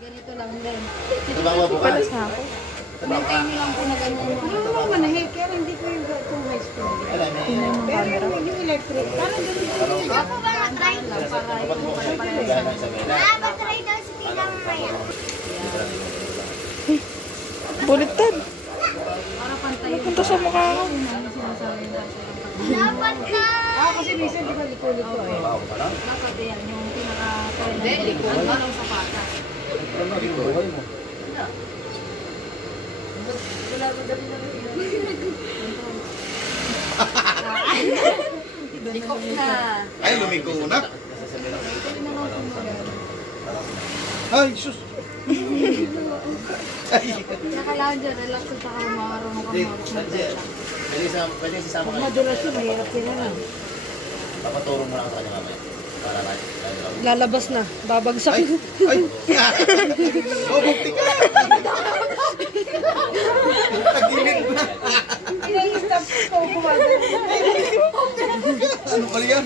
Ganito lang din. Ito ba mabukas? Maintain nyo lang po na ganyan. Ano naman manahit, kaya hindi ko yung itong high school. Pero yung electric, parang ganun din. Ako ba na-try? Lang para yung pala-pala. Ba-try daw si Tita mamaya. Buliktad. Para pantay yung Punta sa mukha ko. sinasabi na. Dapat ka! Kasi minsan di ba liko-liko eh. Dapat yan, yung pinaka-trend. Ano sa pata. Likop na. Ay, lumiko na. Ay, sus. Kaya kailangan dyan, relax at saka marunong kang marunong. Pwede sasama ka. Madulas yun, mahirap yun na. Papaturo mo lang sa kanya mamaya. Para tayo. Lalabas na. Babagsak. Ay! Ay! Oh, bukti ka! Tagilid na! Stop ko, kumagal. Ano ba yan?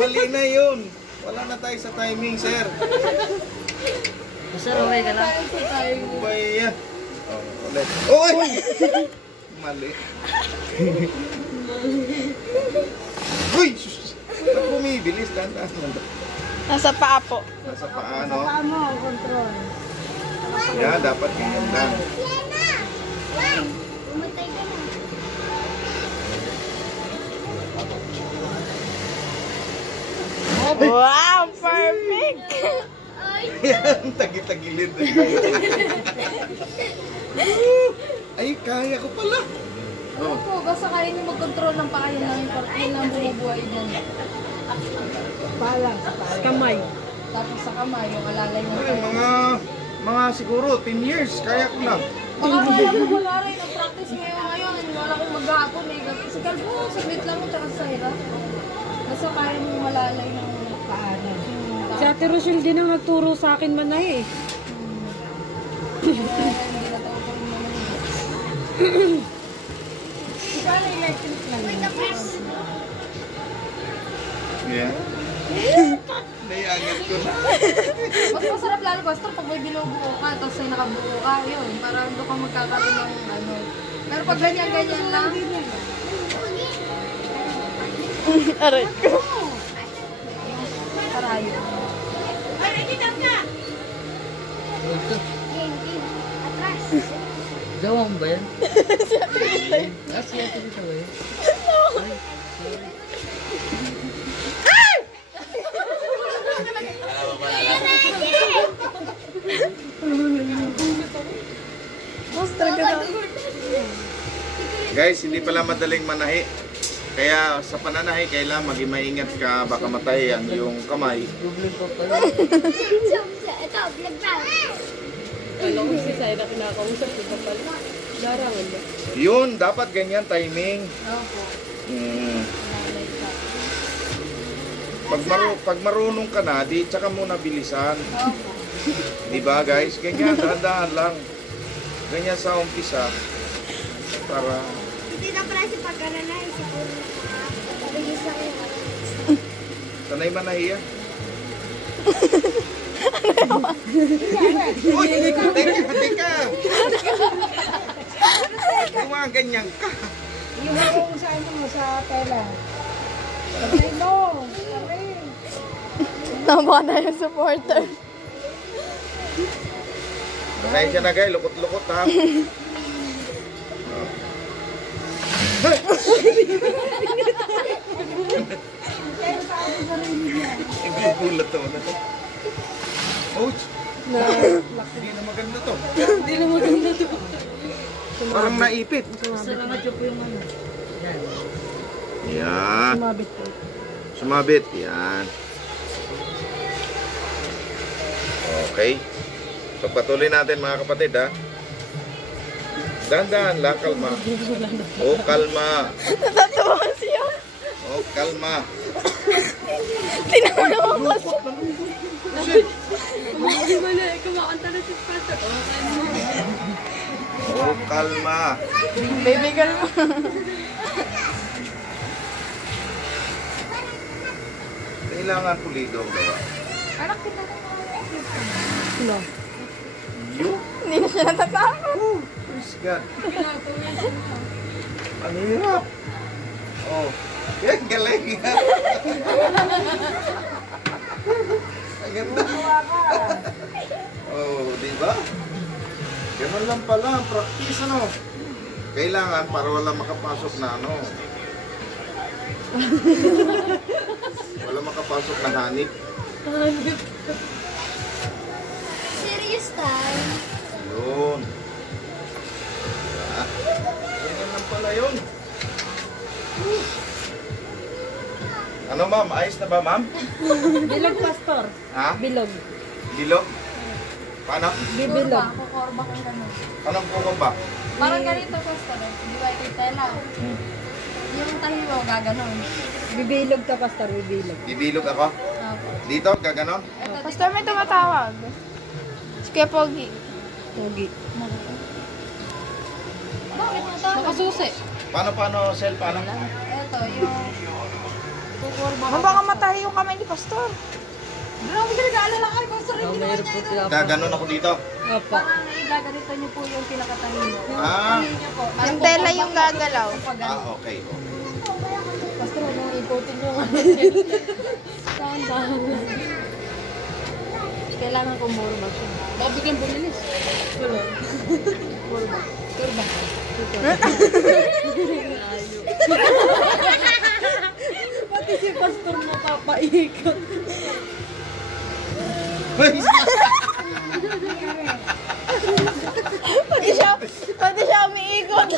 Mali na yun. Wala na tayo sa timing, sir. Sir, okay ka lang? Ano ba yan? Oh, ulit. Oh, ay! Mali. Uy! Sus! Ba't bumibilis? Dahan-dahan lang. Nasa paa po. Nasa paano? Paano ang control? Yan, dapat ganyan lang. Yana! Yan! Umatay ka na. Wow, perfect! Ay! Yan, tagi-tagilid. Ay, kaya ko pala. Ano po, basta kaya niyo mag-control ng paa, yun lang yung yun lang bumubuhay dyan. Palang. Kamay. Tapos sa kamay, yung alalay ng Ay, mga siguro 10 years, kaya ko na. baka kaya mo wala rin ang practice ngayon. Wala kong maghapon eh. Sa kalbo, saglit lang mo, tsaka sa hirap. Basta kaya mo malalay ng paanan. Si Ate Rochelle din ang nagturo sa akin manay eh. Hindi na tayo pa rin naman. Paano electric lang? Yeah. Naiangat ko na. Mas masarap lalo basta pag may binubuo ka, tapos may nakabuo ka, yun. Para doon ka magkakaroon ng ano. Pero pag ganyan-ganyan lang, Aray ko. parayo. Atras! Gawa mo ba yan? Ah, siya ito dito ba yan? Guys, hindi pala madaling manahi. Kaya sa pananahi, kailangan maging maingat ka, baka matayan yung kamay. Ito, vlog na. Alam ko si Saida kinakausap ko pala. Larangan ba? Yun, dapat ganyan timing. Opo. Hmm. Pag marunong ka na, di tsaka muna bilisan. Opo. Diba guys? Ganyan, dahan-dahan lang. Ganyan sa umpisa. Para... Hindi na pala si pagkaranay. Siguro nakakabilis lang yun. Sanay manahiya. Uy! Teka! Gumaganyan ka. Yung harong sa ano mo, sa tela. Sabi mo, sabi. Tama na yung supporter. Pasensya na guys, lukot-lukot ha. Nagbubulat to na to. Ouch! Hindi na maganda to. Hindi na maganda to. Parang naipit. Salamat po yung ano. Yan. Sumabit po. Sumabit. Yan. Okay. Pagpatuloy natin mga kapatid ha. Dahan-dahan lang, kalma. Oh, kalma. Natatawa siya. Oh, kalma. Tinawag ko. Shit. Kumakanta na si Pato. Oh, kalma. Baby girl mo. Kailangan pulido ang gawa. Anak kita na No. You? Hindi na siya natatakot. Praise God. Ang hirap. Oh. Yan, galing. Ang ganda. Oh, di ba? Ganun lang pala. Practice, ano? Kailangan para wala makapasok na ano. Wala makapasok na hanip. Serious time. Yun. Ah, ganyan lang pala yun. Ano ma'am? Ayos na ba ma'am? Bilog, pastor. Ha? Bilog. Bilog? Paano? Bibilog. Kukorba kang gano'n. Anong kuko ba? Parang ganito, Pastor. Di ba ito tela? Yung tahi mo, gaganon. Bibilog ka, pastor. Bibilog. Bibilog ako? Opo. Dito? Gaganon? Pastor, may tumatawag. Si Kuya Pogi. Pogi. Bakit matawag? Nakasusi. Paano cell? Paano? Ito, yung kukorba. Baka matahi yung kamay ni Pastor. Grabe ka nag-aalala kay Pastor. Oh, mayroon po sila. Gaganon ako dito? Opo. Parang igaganito niyo po yung pinakatahi niyo. Ah, Yung tela yung gagalaw. okay. Pastor, huwag mong ikutin yung Kailangan ko more ba siya? Baka biglang bumilis. Pati si pastor napapaikot. Pati siya umiikot.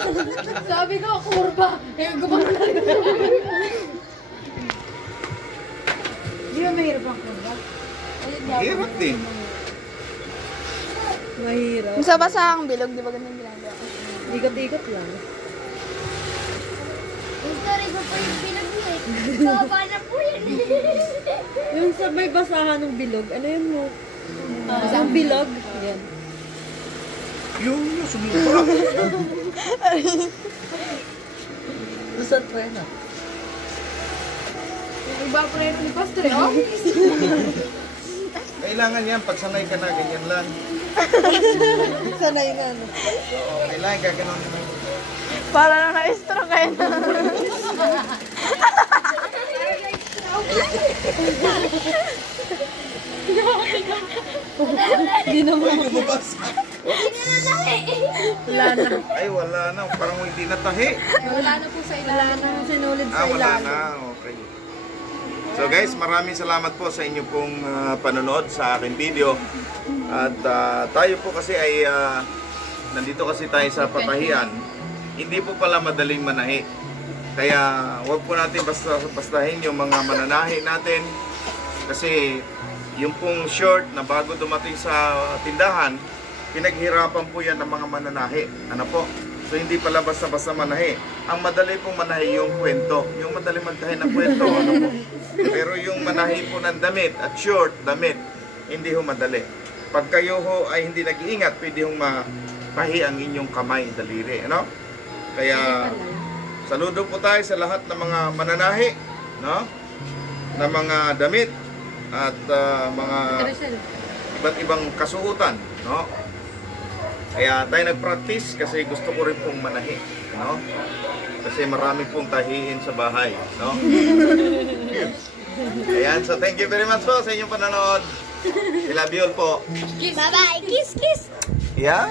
Sabi ko, kurba. Eh, gumano na rin. Di ba mahirap ang kurba? Hirap din. Mahirap. Sa basahang bilog, di ba ganun ginagawa? Ikot-ikot lang. Yung story ko po yung pinag-uwi. Baba na po yun. Yung sabay basahan ng bilog, ano yun mo? Basang bilog. Yan. Yung sumubra. Saan pa yan ah? Yung iba prayer ni Pastor, oh. Kailangan yan. Pag sanay ka na, ganyan lang. Sanay nga, no? Oo, kailangan gaganon. Para na na-stroke kayo na. Hindi naman. Lumabas. Wala na. Ay, wala na. Parang hindi natahi. Wala na po sa Wala ilalim. na sinulid sa Ah, wala ilalim. na. Okay. So guys, maraming salamat po sa inyo pong panonood sa aking video. At tayo po kasi ay nandito kasi tayo sa patahian. Hindi po pala madaling manahi. Kaya wag po natin bastahin yung mga mananahi natin. Kasi yung pong short na bago dumating sa tindahan, pinaghirapan po yan ng mga mananahi. Ano po? So hindi pala basta-basta manahi. Ang madali pong manahi yung kwento. Yung madali magtahi ng kwento. Ano po? Pero yung manahi po ng damit at short, damit, hindi ho madali. Pag kayo ho ay hindi nag-iingat, pwede hong mapahi ang inyong kamay, daliri. Ano? Kaya saludo po tayo sa lahat ng mga mananahi, no? Na mga damit at mga iba't ibang kasuotan, no? Kaya tayo nag-practice kasi gusto ko rin pong manahi, no? Kasi marami pong tahiin sa bahay, no? Ayan, so thank you very much po sa inyong panonood. I love you all po. Bye-bye. Kiss, kiss. Yeah?